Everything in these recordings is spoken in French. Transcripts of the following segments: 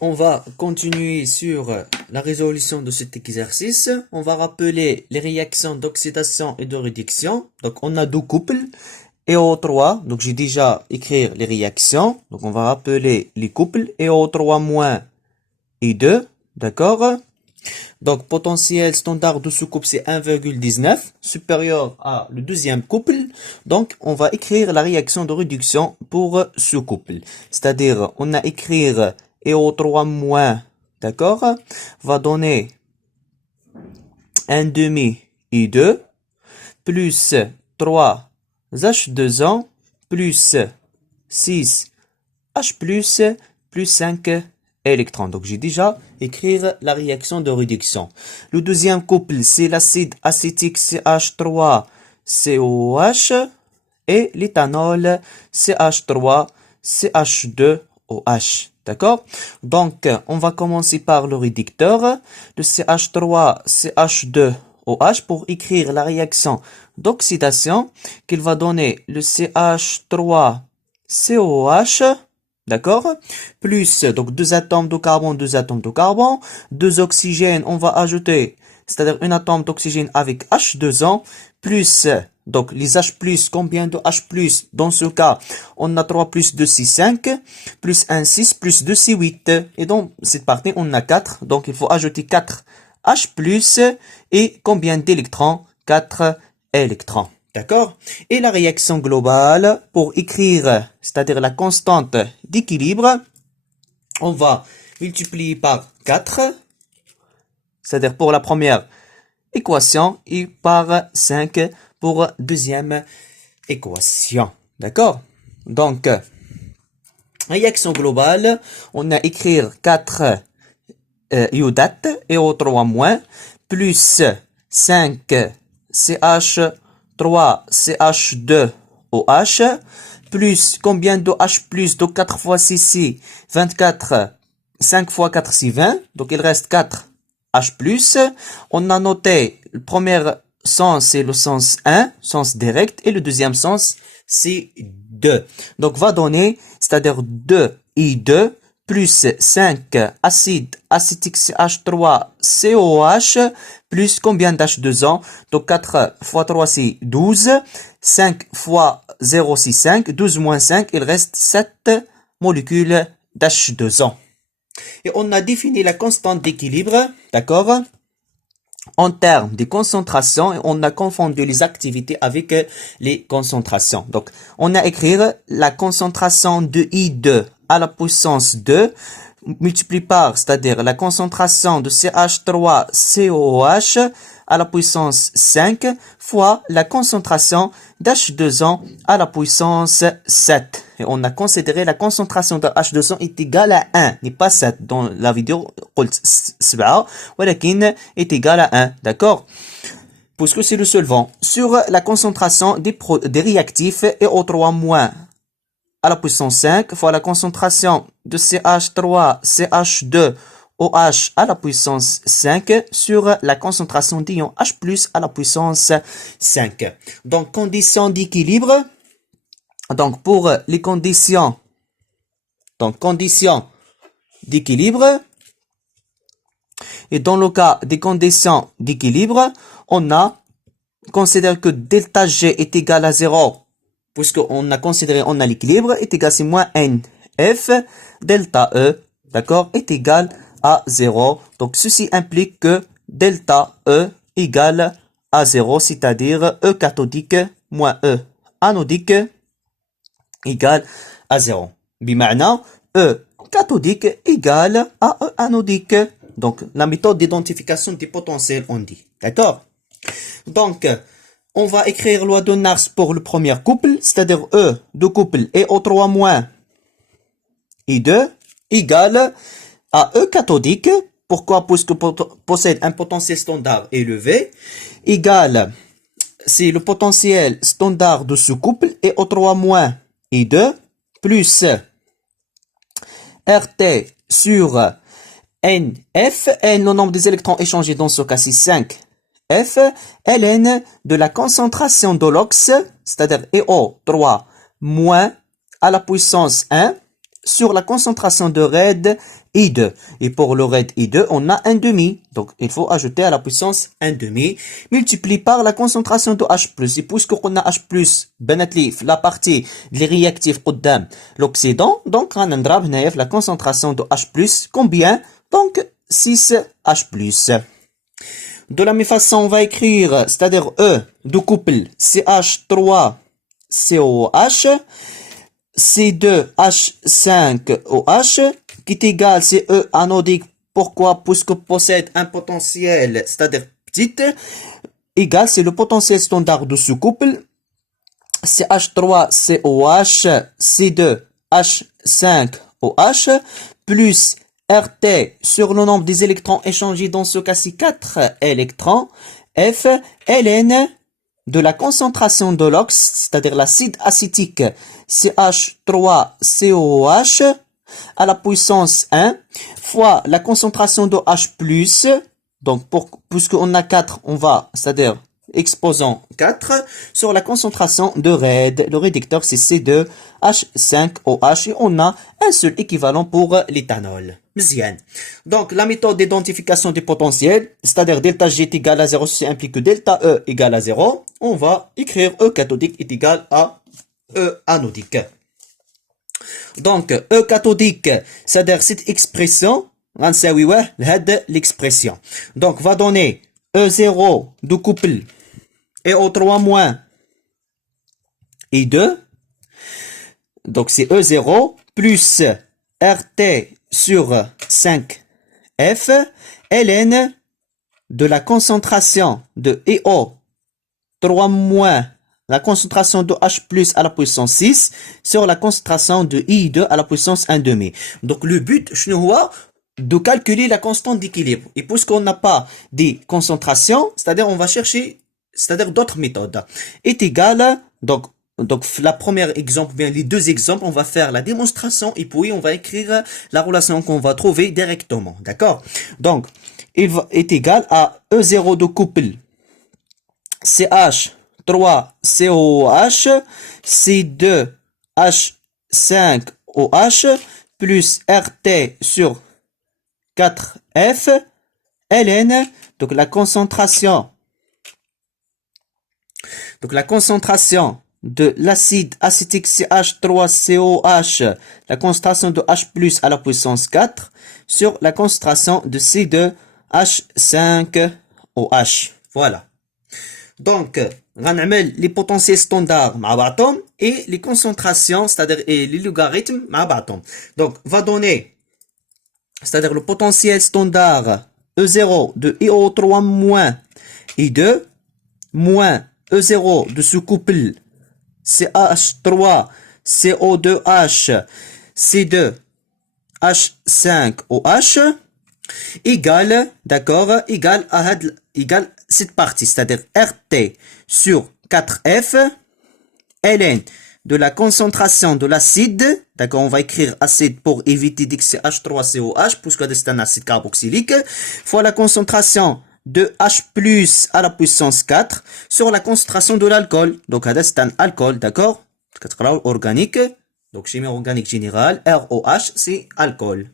On va continuer sur la résolution de cet exercice. On va rappeler les réactions d'oxydation et de réduction. Donc, on a deux couples EO3. Donc, j'ai déjà écrit les réactions. Donc, on va rappeler les couples EO3 moins I2. D'accord? Donc, potentiel standard de ce couple, c'est 1,19, supérieur à le deuxième couple. Donc, on va écrire la réaction de réduction pour ce couple. C'est-à-dire, on a écrire EO3 moins, d'accord, va donner 1 demi I2, plus 3 H2O, plus 6 H+, plus 5 électrons. Donc, j'ai déjà écrit la réaction de réduction. Le deuxième couple, c'est l'acide acétique CH3COH et l'éthanol CH3CH2OH. D'accord? Donc, on va commencer par le réducteur, le CH3CH2OH pour écrire la réaction d'oxydation qu'il va donner le CH3COH. D'accord? Plus, donc, deux atomes de carbone, deux oxygènes, on va ajouter, c'est-à-dire un atome d'oxygène avec H2O, plus, donc, les H+, combien de H+? Dans ce cas, on a 3 plus 2, 6, 5, plus 1, 6, plus 2, 6, 8. Et dans cette partie, on a 4, donc il faut ajouter 4 H+, et combien d'électrons? 4 électrons. D'accord? Et la réaction globale, pour écrire, c'est-à-dire la constante d'équilibre, on va multiplier par 4, c'est-à-dire pour la première équation, et par 5 pour la deuxième équation. D'accord? Donc, réaction globale, on a écrit 4 iodates et au 3 moins, plus 5 CH3CH2OH, plus combien de H+, donc 4 fois 6, c'est 24, 5 fois 4, c'est 20, donc il reste 4 H+. On a noté le premier sens, c'est le sens 1, sens direct, et le deuxième sens, c'est 2. Donc, va donner, c'est-à-dire 2I2, plus 5 acide acétique CH3COH, plus combien d'H2O? Donc 4 fois 3 c'est 12, 5 fois 0 c'est 5, 12 moins 5, il reste 7 molécules d'H2O. Et on a défini la constante d'équilibre, d'accord? En termes de concentration, on a confondu les activités avec les concentrations. Donc, on a écrit la concentration de I2 à la puissance 2 multiplié par, c'est-à-dire la concentration de CH3COH à la puissance 5 fois la concentration d'H2O à la puissance 7. Et on a considéré la concentration de H2O est égale à 1, n'est pas 7. Dans la vidéo, قلت 7, ولكن est égale à 1, d'accord? Puisque c'est le solvant. Sur la concentration des réactifs et au 3 moins à la puissance 5 fois la concentration de CH3CH2OH à la puissance 5 sur la concentration d'ion H+ à la puissance 5. Donc, conditions d'équilibre. Donc, pour les conditions d'équilibre, et dans le cas des conditions d'équilibre, on a considéré que delta G est égal à 0, puisqu'on a considéré, on a l'équilibre, est égal à moins NF, delta E, d'accord, est égal à 0. Donc, ceci implique que delta E égale à 0, c'est-à-dire E cathodique moins E anodique égale à 0. Bima'na, E cathodique égale à E anodique. Donc, la méthode d'identification des potentiels, on dit. D'accord? Donc, on va écrire loi de Nernst pour le premier couple, c'est-à-dire E de couple et O3 moins I2 égale à E cathodique. Pourquoi? Puisque possède un potentiel standard élevé, égale, c'est le potentiel standard de ce couple et O3 moins I2 plus RT sur NF, N, le nombre des électrons échangés dans ce cas, c'est 5. F, ln de la concentration de l'ox, c'est-à-dire EO3 moins à la puissance 1 sur la concentration de raid I2. Et pour le raid I2, on a 1 demi. Donc, il faut ajouter à la puissance 1 demi, multiplié par la concentration de H+. Et puisqu'on a H+, la partie des réactifs قدام l'oxydant, donc, on a la concentration de H+, combien? Donc, 6H+. De la même façon, on va écrire, c'est-à-dire E de couple CH3COH, C2H5OH, qui est égal, c'est E anodique. Pourquoi? Puisque possède un potentiel, c'est-à-dire petit, égal, c'est le potentiel standard de ce couple, CH3COH, C2H5OH, plus RT sur le nombre des électrons échangés, dans ce cas-ci 4 électrons, F, ln de la concentration de l'ox, c'est-à-dire l'acide acétique CH3COH à la puissance 1 fois la concentration de H+, donc puisqu'on a 4, on va, c'est-à-dire exposant 4 sur la concentration de raid. Le réducteur c'est C2H5OH et on a un seul équivalent pour l'éthanol. Donc la méthode d'identification des potentiels, c'est-à-dire delta G est égal à 0, ceci implique que delta E égale à 0. On va écrire E cathodique est égal à E anodique. Donc E cathodique, c'est-à-dire cette expression, l'expression. Donc va donner E0 de couple et O3 moins I2. Donc c'est E0 plus RT sur 5F ln de la concentration de EO 3 moins la concentration de H+ à la puissance 6 sur la concentration de I2 à la puissance 1 demi. Donc le but, c'est de calculer la constante d'équilibre. Et puisqu'on n'a pas des concentrations, c'est-à-dire on va chercher, c'est-à-dire d'autres méthodes, est égal, donc la première exemple, bien les deux exemples, on va faire la démonstration et puis on va écrire la relation qu'on va trouver directement, d'accord? Donc, il est égal à E0 de couple CH3COH C2H5OH plus RT sur 4F ln, donc la concentration de l'acide acétique CH3COH, la concentration de H+ à la puissance 4 sur la concentration de C2H5OH. Voilà. Donc, غنعمل les potentiels standards مع بعضهم et les concentrations, c'est-à-dire et les logarithmes مع بعضهم. Donc, va donner, c'est-à-dire le potentiel standard E0 de IO3 moins I2 moins E0 de ce couple CH3 CO2H C2H5OH égale, d'accord, égale cette partie, c'est-à-dire RT sur 4F ln de la concentration de l'acide, d'accord, on va écrire acide pour éviter de c'est H3COH, puisque c'est un acide carboxylique, fois la concentration de H+ à la puissance 4 sur la concentration de l'alcool. Donc, c'est un alcool, d'accord? Organique. Donc, chimie organique générale, ROH, c'est alcool.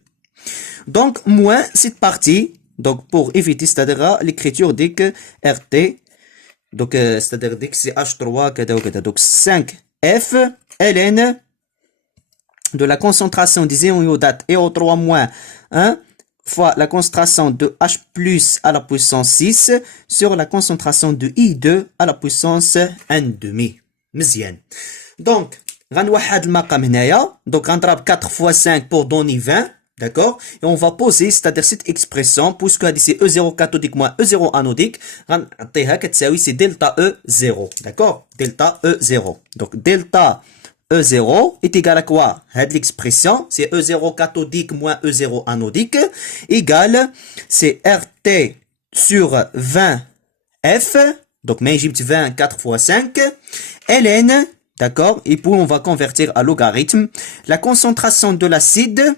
Donc, moins cette partie, donc pour éviter, c'est-à-dire l'écriture dès que RT, donc c'est-à-dire dès que c'est H3, donc 5F, ln de la concentration des ions iodates EO3 moins 1 fois la concentration de H+ à la puissance 6 sur la concentration de I2 à la puissance 1,5. مزيان. Donc, غنوحد المقام هنايا. Donc, غنضرب 4 fois 5 pour donner 20. D'accord? Et on va poser, c'est-à-dire cette expression, puisque c'est E0 cathodique moins E0 anodique, c'est delta E0. D'accord? Delta E0. Donc, delta E0 est égal à quoi? L'expression, c'est E0 cathodique moins E0 anodique, égale, c'est RT sur 20F, donc, mais j'ai 20 4 fois 5, ln, d'accord? Et puis, on va convertir à logarithme. La concentration de l'acide,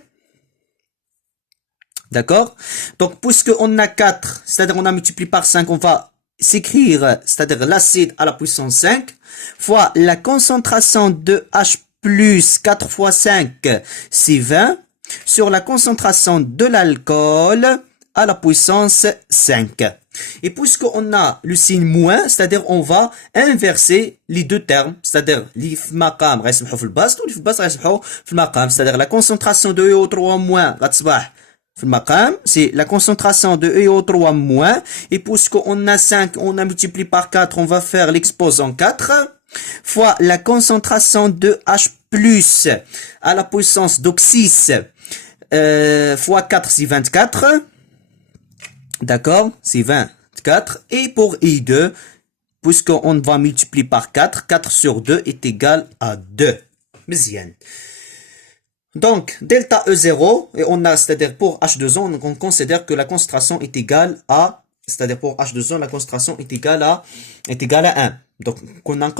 d'accord? Donc, puisqu'on a 4, c'est-à-dire on a multiplié par 5, on va s'écrire, c'est-à-dire l'acide à la puissance 5, fois la concentration de H+, plus 4 fois 5, c'est 20, sur la concentration de l'alcool à la puissance 5. Et puisqu'on a le signe moins, c'est-à-dire on va inverser les deux termes, c'est-à-dire les maqam غيسمحوا في البسط ou les البسط غيسمحوا في المقام, c'est-à-dire la concentration de EO3 moins غتصبح في المقام, c'est la concentration de EO3 moins, et puisqu'on a 5, on a multiplié par 4, on va faire l'exposant 4, fois la concentration de H plus à la puissance donc 6, fois 4 c'est 24, d'accord, c'est 24, et pour I2, puisqu'on va multiplier par 4, 4 sur 2 est égal à 2. مزيان. Donc, delta E0, et on a, c'est-à-dire pour H2O, on considère que la concentration est égale à, c'est-à-dire pour H2O, la concentration est égale à 1. Donc, on a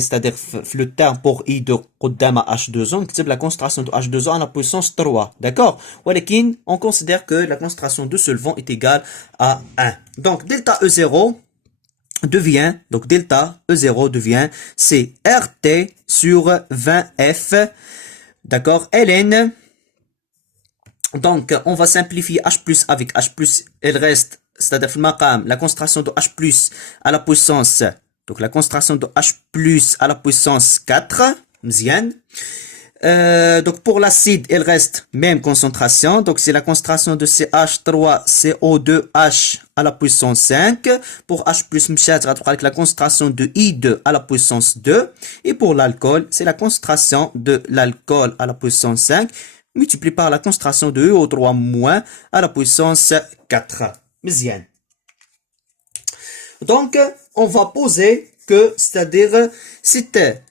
c'est-à-dire le terme pour I2 قدام H2O, on la concentration de H2O à la puissance 3. D'accord? ولكن, on considère que la concentration de solvant est égale à 1. Donc, delta E0 devient, donc delta E0 devient, c'est RT sur 20F. D'accord, ln. Donc, on va simplifier H plus avec H plus. Il reste, c'est-à-dire la concentration de H plus à la puissance. Donc, la concentration de H plus à la puissance 4. Mzien. Donc, pour l'acide, il reste même concentration. Donc, c'est la concentration de CH3CO2H à la puissance 5. Pour H plus, avec la concentration de I2 à la puissance 2. Et pour l'alcool, c'est la concentration de l'alcool à la puissance 5 multiplié par la concentration de EO3 moins à la puissance 4. Mzien. Donc, on va poser que, c'est-à-dire, c'était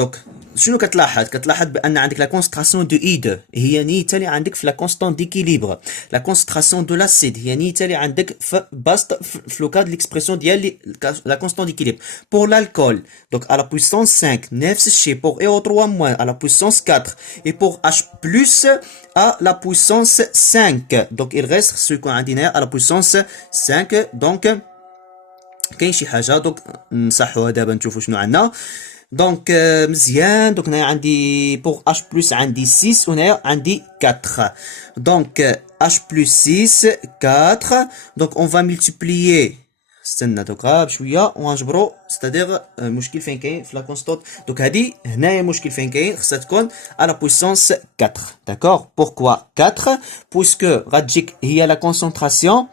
donc شنو كتلاحظ بان عندك لا كونسنتراسيون دو اي 2 هي نيته اللي عندك في لا كونستون ديكيليبر, لا كونسنتراسيون دو لاسيد هي نيته اللي عندك في باست في لو كاد ليكسبرسيون ديال لا كونستون ديكيليبر. بور l'alcool donc à la puissance 5 نفس الشيء, pour EO3 moins à la puissance 4 et pour H plus à la puissance 5. donc il reste ce qu'on a dit à la puissance 5. donc كاين شي حاجه دونك نصحوها دابا نشوفوا شنو عندنا. Donc, مزيان. Donc, هنايا عندي pour H plus عندي 6 وهنايا عندي 4. Donc, H plus 6, 4. Donc, on va multiplier. استنى دوك بشويه ونجبرو, c'est-à-dire المشكل فين كاين في لا كونستانت. donc هادي هنايا المشكل فين كاين, خصها تكون à la puissance 4. d'accord, pourquoi 4 puisque غتجيك هي la concentration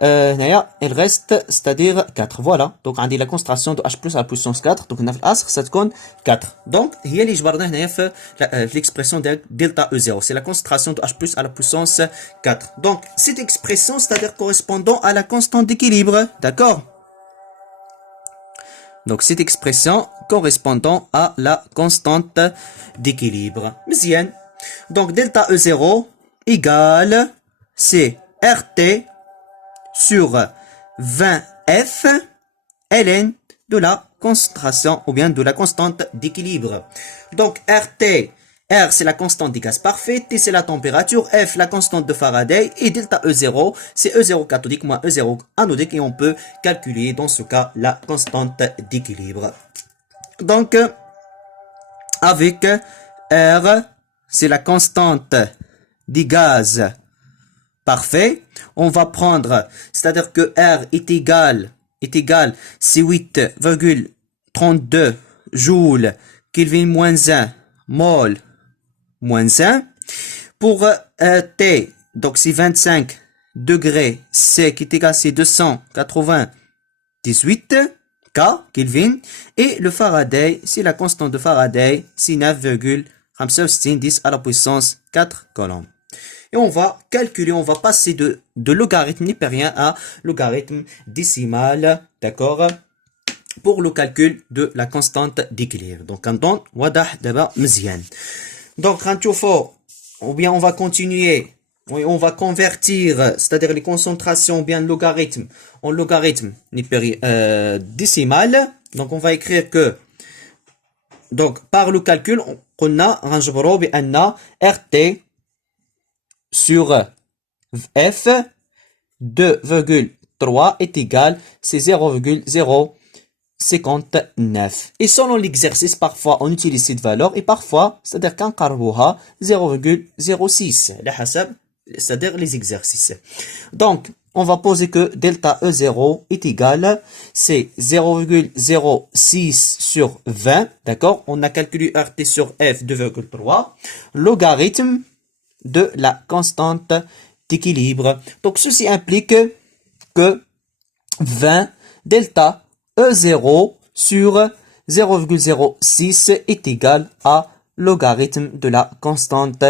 هنايا il reste, c'est-à-dire 4. voilà, donc عندي la concentration de H plus à la puissance 4. donc هنا في الاصل خصها تكون 4. donc هي اللي جبرنا هنايا في l'expression de delta E0, c'est la concentration de H plus à la puissance 4. donc cette expression, c'est-à-dire correspondant à la constante d'équilibre. d'accord, donc cette expression correspondant à la constante d'équilibre. مزيان. donc delta E0 égale c'est RT sur 20F ln de la concentration ou bien de la constante d'équilibre. Donc RT, R c'est la constante des gaz parfait, T c'est la température, F la constante de Faraday et delta E0 c'est E0 cathodique moins E0 anodique, et on peut calculer dans ce cas la constante d'équilibre. Donc avec R c'est la constante des gaz parfait, on va prendre, c'est-à-dire que R est égal, c'est 8,32 joules Kelvin moins 1 mol moins 1. Pour T, donc c'est 25 degrés C qui est égal, c'est 298 K Kelvin, et le Faraday, c'est la constante de Faraday, c'est 9,65 à la puissance 4 coulombs. Et on va calculer, on va passer de logarithme népérien à logarithme décimal, d'accord, pour le calcul de la constante d'équilibre. Donc, quand wadah d'abord mzien. Donc, ou bien on va continuer, on va convertir, c'est-à-dire les concentrations, ou bien logarithme, en logarithme décimal. Donc, on va écrire que, donc, par le calcul, on a ranjbro bi anna RT sur F 2,3 est égal, c'est 0,0 59. Et selon l'exercice, parfois on utilise cette valeur et parfois, c'est-à-dire qu'un carboha 0,06. C'est-à-dire les exercices. Donc, on va poser que delta E0 est égal, c'est 0,06 sur 20, d'accord? On a calculé RT sur F 2,3, logarithme de la constante d'équilibre. Donc, ceci implique que 20 delta E0 sur 0,06 est égal à logarithme de la constante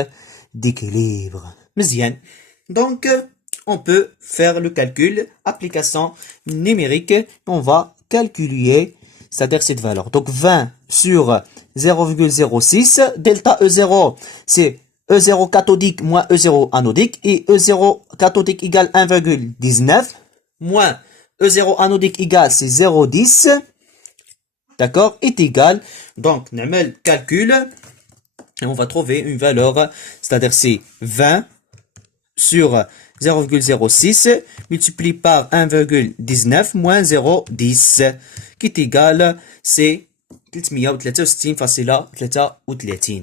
d'équilibre. Mzien. Donc, on peut faire le calcul, application numérique, on va calculer, c'est-à-dire cette valeur. Donc, 20 sur 0,06, delta E0, c'est E0 cathodique moins E0 anodique, et E0 cathodique égale 1,19, moins E0 anodique égale c'est 0,10, d'accord, est égal, donc, on a le calcul, et on va trouver une valeur, c'est-à-dire c'est 20 sur 0,06 multiplié par 1,19 moins 0,10 qui est égal, c'est 363 فاصلة 33.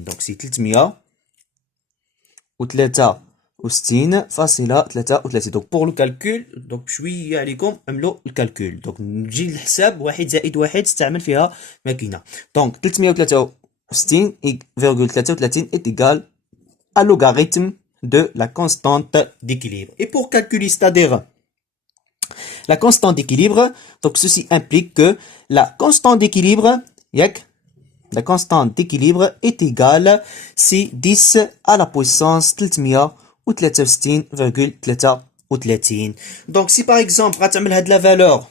Donc c'est 363 فاصلة 33. Donc pour le calcul, donc شوية عليكم عملوا الكالكول. Donc نجي للحساب 1 زائد 1 استعمل فيها ماكينة. Donc 363,33 est égal à logarithme de la constante d'équilibre. Et pour calculer, c'est-à-dire la constante d'équilibre, donc ceci implique que la constante d'équilibre, la constante d'équilibre est égale, c'est 10 à la puissance 363,33. Donc si par exemple, غتعمل هاد la valeur,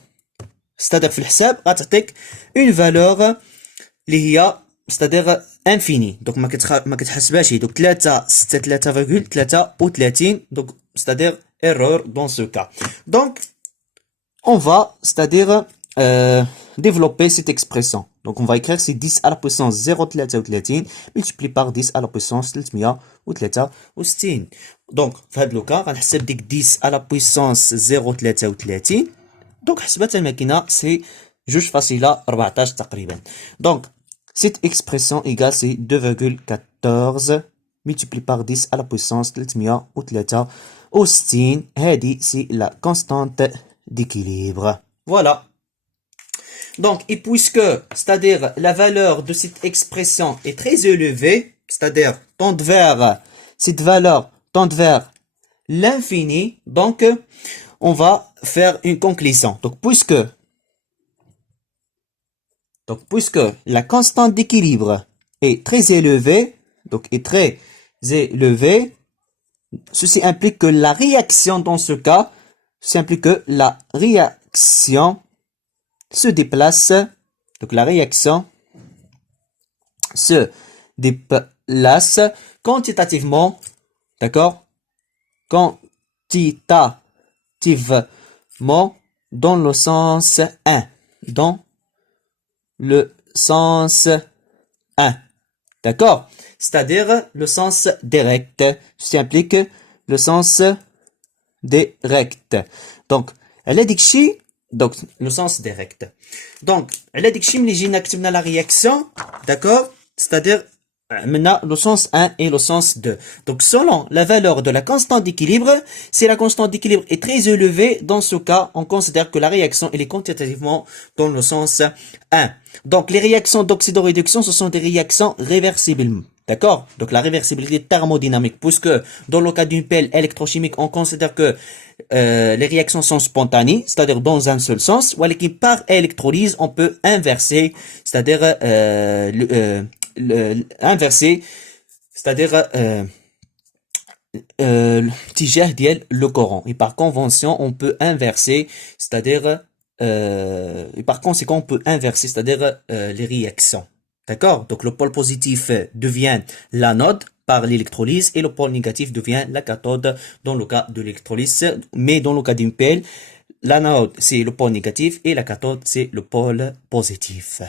c'est-à-dire في الحساب غتعطيك une valeur اللي هي c'est-à-dire infini. Donc ما كتحسبهاش. Donc 3,33. Donc c'est-à-dire erreur dans ce cas. Donc on va c'est-à-dire développer cette expression. Donc on va écrire c'est 10 à la puissance 0,33 multiplié par 10 à la puissance 363. Donc في هذا le cas غنحسب ديك 10 à la puissance 0,33. Donc حسبات الماكينة c'est جوج فاصلة 14 تقريبا. Donc cette expression égale c'est 2,14 multiplié par 10 à la puissance 363. هذه c'est la constante d'équilibre. Voilà. Donc, et puisque, c'est-à-dire la valeur de cette expression est très élevée, c'est-à-dire tend vers, cette valeur tend vers l'infini, donc on va faire une conclusion. Donc, puisque la constante d'équilibre est très élevée, ceci implique que la réaction dans ce cas, ceci implique que la réaction se déplace, donc la réaction se déplace quantitativement, d'accord, quantitativement dans le sens 1, dans le sens 1, d'accord, c'est-à-dire le sens direct, ceci implique le sens direct. Donc, elle est dictée. Donc, le sens direct. Donc, elle a dit que la réaction, d'accord? C'est-à-dire, maintenant, le sens 1 et le sens 2. Donc, selon la valeur de la constante d'équilibre, si la constante d'équilibre est très élevée, dans ce cas, on considère que la réaction, elle est quantitativement dans le sens 1. Donc, les réactions d'oxydoréduction, ce sont des réactions réversibles. D'accord? Donc, la réversibilité thermodynamique, puisque dans le cas d'une pelle électrochimique, on considère que les réactions sont spontanées, c'est-à-dire dans un seul sens, ou alors par électrolyse, on peut inverser, c'est-à-dire inverser, c'est-à-dire l'tiجاه ديال le courant. Et par convention, on peut inverser, c'est-à-dire et par conséquent, on peut inverser, c'est-à-dire les réactions. D'accord? Donc le pôle positif devient l'anode par l'électrolyse et le pôle négatif devient la cathode dans le cas de l'électrolyse. Mais dans le cas d'une pelle, l'anode c'est le pôle négatif et la cathode c'est le pôle positif.